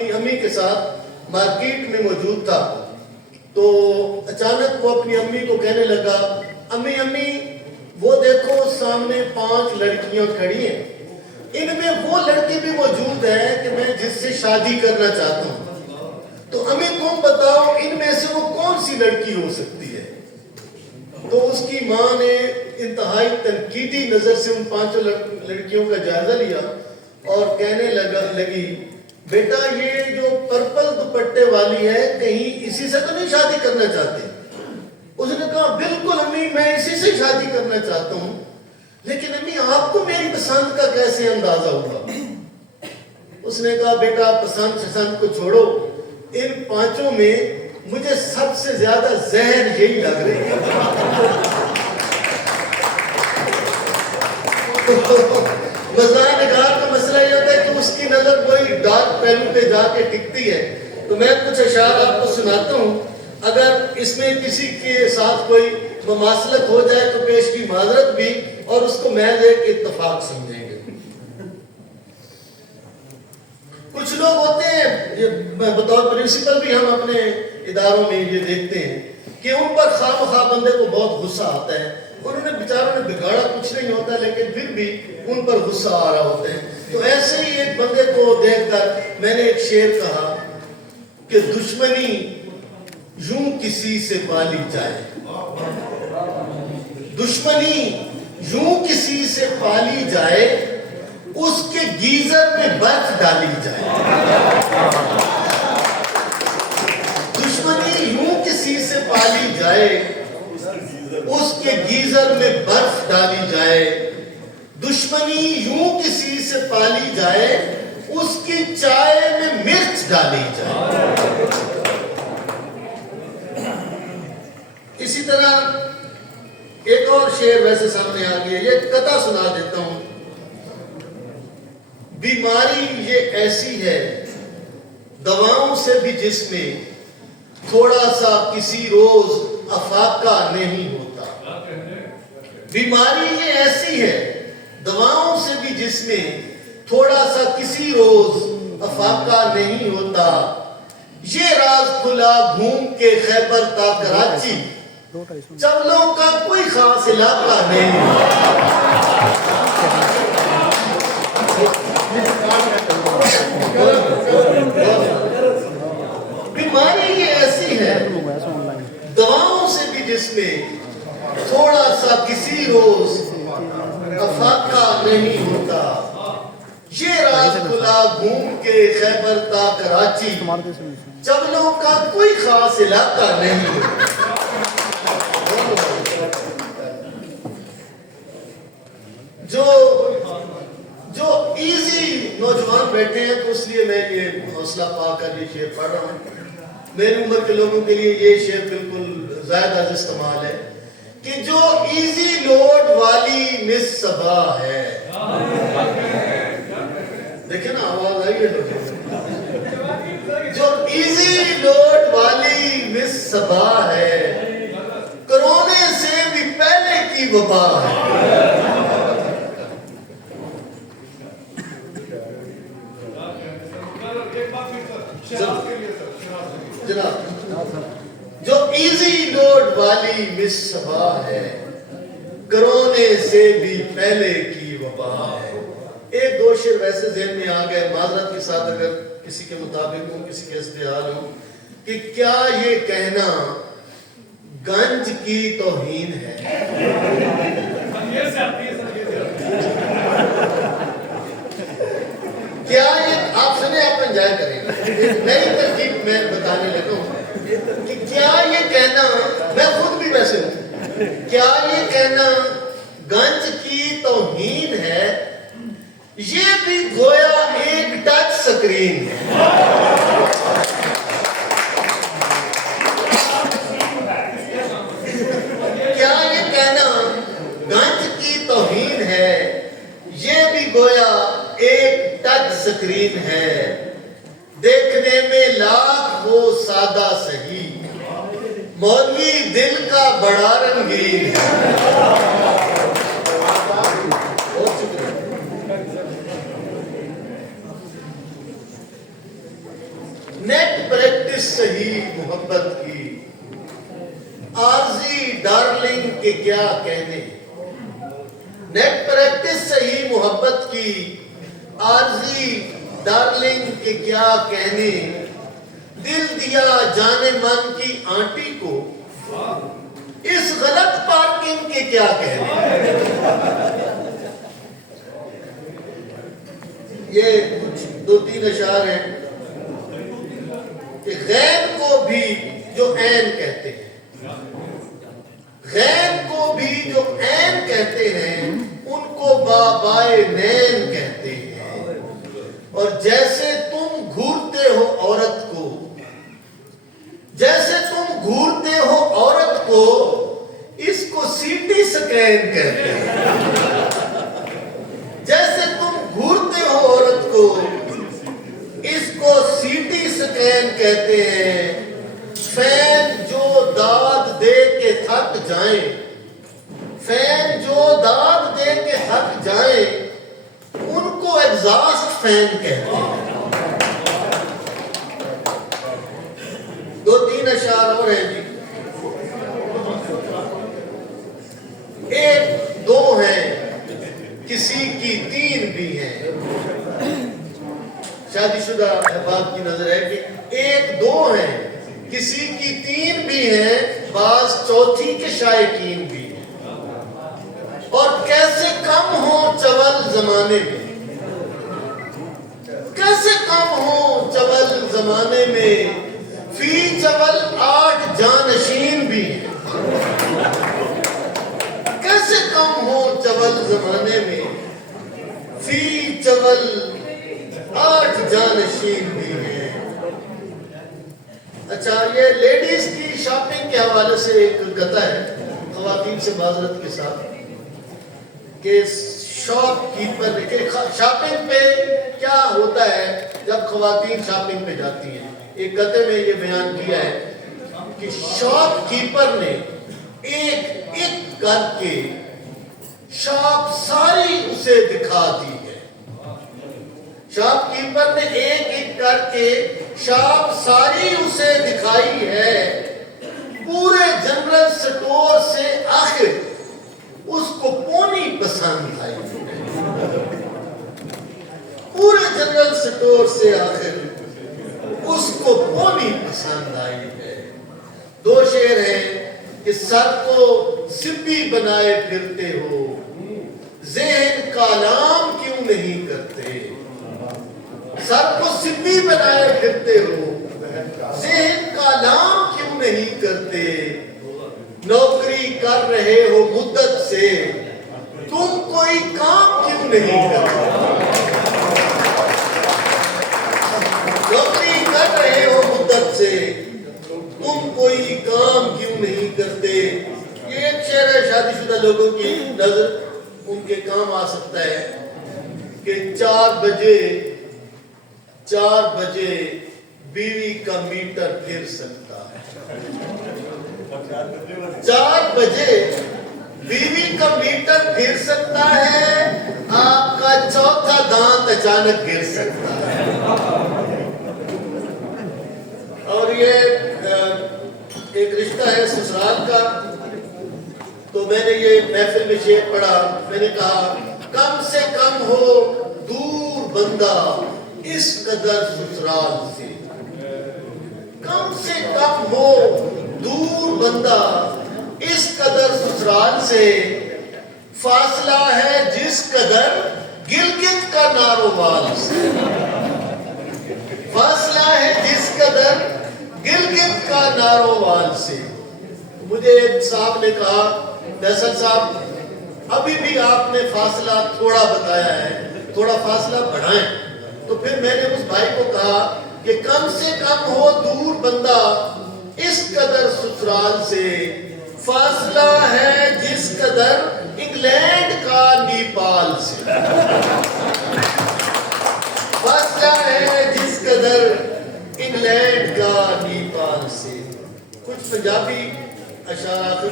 امی کے ساتھ مارکیٹ میں موجود تھا تو اچانک وہ اپنی امی کو کہنے لگا، امی امی وہ دیکھو سامنے 5 لڑکیاں کھڑی ہیں، ان میں وہ لڑکی بھی موجود ہے کہ میں جس سے شادی کرنا چاہتا ہوں، تو امی تم بتاؤ ان میں سے وہ کون سی لڑکی ہو سکتی ہے؟ تو اس کی ماں نے انتہائی تنقیدی نظر سے ان 5 لڑکیوں کا جائزہ لیا اور کہنے لگی، بیٹا یہ جو پرپل دوپٹے والی ہے کہیں اسی سے تو نہیں شادی کرنا چاہتے؟ اس نے کہا بالکل امی میں اسی سے شادی کرنا چاہتا ہوں، لیکن امی آپ کو میری پسند کا کیسے اندازہ ہوا؟ اس نے کہا بیٹا پسند کو چھوڑو، ان 5 میں مجھے سب سے زیادہ زہر یہی لگ رہی ہے۔ مزاح نگار کا مسئلہ یہ ہوتا ہے کہ اس کی نظر کوئی ڈارک پہلو پہ جا کے ٹکتی ہے۔ تو میں کچھ اشعار آپ کو سناتا ہوں، اگر اس میں کسی کے ساتھ کوئی مماثلت ہو جائے تو پیش کی معذرت بھی، اور اس کو محض ایک اتفاق سمجھیں گے۔ کچھ لوگ ہوتے ہیں، یہ بطور پرنسپل بھی ہم اپنے اداروں میں یہ دیکھتے ہیں کہ ان پر خواہ مخواہ بندے کو بہت غصہ آتا ہے، انہوں نے بیچاروں نے بگاڑا کچھ نہیں ہوتا لیکن پھر بھی ان پر غصہ آ رہا ہوتا ہے۔ تو ایسے ہی ایک بندے کو دیکھ کر میں نے ایک شعر کہا کہ دشمنی یوں کسی سے پالی جائے، دشمنی یوں کسی سے پالی جائے، اس کے گیزر میں برف ڈالی جائے، دشمنی یوں کسی سے پالی جائے، اس کے گیزر میں برف ڈالی جائے، دشمنی یوں کسی سے پالی جائے، اس کی چائے میں مرچ ڈالی جائے۔ اسی طرح ایک اور شعر ویسے سامنے آ گیا، یہ قطعہ سنا دیتا ہوں۔ بیماری یہ ایسی ہے دواؤں سے بھی جس میں تھوڑا سا کسی روز افاقہ نہیں ہوتا، بیماری یہ ایسی ہے دواؤں سے بھی جس میں تھوڑا سا کسی روز افاقہ نہیں ہوتا، یہ راز کھلا گھوم کے خیبر تا کراچی، چولوں کا کوئی خاص علاقہ نہیں بیماری یہ ایسی ہے دواؤں سے بھی جس میں تھوڑا سا کسی روز افاقہ نہیں ہوتا، یہ راز کھلا گھوم کے خیبر تا کراچی، چولوں کا کوئی خاص علاقہ نہیں ہوتا۔ جو ایزی نوجوان بیٹھے ہیں تو اس لیے میں یہ حوصلہ پا کر یہ شعر پڑھ رہا ہوں۔ میری عمر کے لوگوں کے لیے یہ شعر بالکل زائد از استعمال ہے کہ جو ایزی لوڈ والی مس صبا ہے، دیکھیں نا آواز آئی ہے جو ایزی لوڈ والی مس صبا ہے، کرونے سے بھی پہلے کی وبا ہے۔ جو ایزی لوڈ والی مس صبا ہے، کرونے سے بھی پہلے کی وبا ہے۔ ایک دو شعر ویسے ذہن میں آ گئے، معذرت کے ساتھ اگر کسی کے مطابق ہوں، کسی کے حسب حال ہوں، کہ کیا یہ کہنا گنج کی توہین ہے؟ کیا یہ آپ سنیں، آپ انجوائے کریں، ایک نئی ترکیب میں بتانے لگا ہوں کہ کیا یہ کہنا، میں خود بھی ویسے ہوں، کیا یہ کہنا گنج کی توہین ہے، یہ بھی گویا ایک ٹچ سکرین ہے۔ کیا یہ کہنا گنج کی توہین ہے، یہ بھی گویا ایک ٹچ سکرین ہے، دیکھنے میں لاکھ وہ سادہ سہی، مولوی دل کا بڑا رنگین ہے۔ پریکٹس صحیح محبت کی، عارضی ڈارلنگ کے کیا کہنے، نیٹ پریکٹس صحیح محبت کی، عارضی ڈارلنگ کے کیا کہنے، دل دیا جانے من کی آنٹی کو، اس غلط پارکنگ کے کیا کہنے۔ یہ کچھ دو تین اشعار ہیں کہ غیب کو بھی جو عین کہتے ہیں، غیب کو بھی جو عین کہتے ہیں، ان کو بابائے نین کہتے ہیں، اور جیسے تم گھورتے ہو عورت کو، جیسے تم گھورتے ہو عورت کو، اس کو سیٹی سکین کہتے ہیں، جیسے تم گھورتے ہو عورت کو، اس کو سیٹی سکین کہتے ہیں، فین جو داد دے کے تھک جائیں، فین جو داد دے کے تھک جائیں، ان کو ایگزاسٹ فین کہتے ہیں۔ دو تین اشعار اور ہیں جی، ایک دو ہیں کسی کی تین بھی ہیں، شادی شدہ احباب کی نظر ہے کہ ایک دو ہیں کسی کی تین بھی ہیں، بعض چوتھی کے شائقین بھی ہیں، اور کیسے کم ہو چول زمانے میں، کیسے کم ہو چول زمانے میں، فی چول 8 جانشین بھی ہیں، کیسے کم ہو چول زمانے میں، فی چول 8 جانشین بھی ہیں۔ اچھا، یہ لیڈیز کی شاپنگ کے حوالے سے ایک گتا ہے خواتین سے معذرت کے ساتھ کہ شاپ کیپر کہ شاپنگ پہ کیا ہوتا ہے جب خواتین شاپنگ پہ جاتی ہیں۔ ایک گتے میں یہ بیان کیا ہے کہ شاپ کیپر نے ایک ایک کر کے شاپ ساری اسے دکھا دی ہے، شاپ کیپر نے ایک ایک کر کے شاپ ساری اسے دکھائی ہے، پورے جنرل سٹور سے آخر اس کو پونی پسند آئی، پورے جنرل سٹور سے آخر اس کو پونی پسند آئی ہے۔ دو شعر ہیں کہ سر کو سبی بنائے پھرتے ہو، ذہن کا نام کیوں نہیں کرتے، سر کو سبی بنائے پھرتے ہو، ذہن کا نام کیوں نہیں کرتے، نوکری کر رہے ہو مدت سے، تم کوئی کام کیوں نہیں کرتے، نوکری کر رہے ہو مدت سے، تم کوئی کام کیوں نہیں کرتے۔ یہ ایک شعر ہے شادی شدہ لوگوں کی نظر ان کے کام آ سکتا ہے کہ 4 بجے بیوی کا میٹر پھر سکتا ہے، 4 بجے بیوی کا میٹر پھر سکتا ہے، آپ کا چوتھا دانت اچانک گر سکتا ہے۔ اور یہ ایک رشتہ ہے سسرال کا، تو میں نے یہ محفل میں شعر پڑھا، میں نے کہا کم سے کم ہو دور بندہ اس قدر سسرال سے، کم سے کم ہو دور بندہ اس قدر سسرال سے، فاصلہ ہے جس قدر گلگت کا نارووال سے، فاصلہ ہے جس قدر گلگت کا نارووال سے۔ مجھے ایک صاحب نے کہا فیصل صاحب ابھی بھی آپ نے فاصلہ تھوڑا بتایا ہے، تھوڑا فاصلہ بڑھائیں۔ تو پھر میں نے اس بھائی کو کہا کہ کم سے کم ہو دور بندہ اس قدر سسرال سے، فاصلہ ہے جس قدر انگلینڈ کا نیپال سے، فاصلہ ہے جس قدر انگلینڈ کا نیپال سے۔ کچھ پنجابی اشعار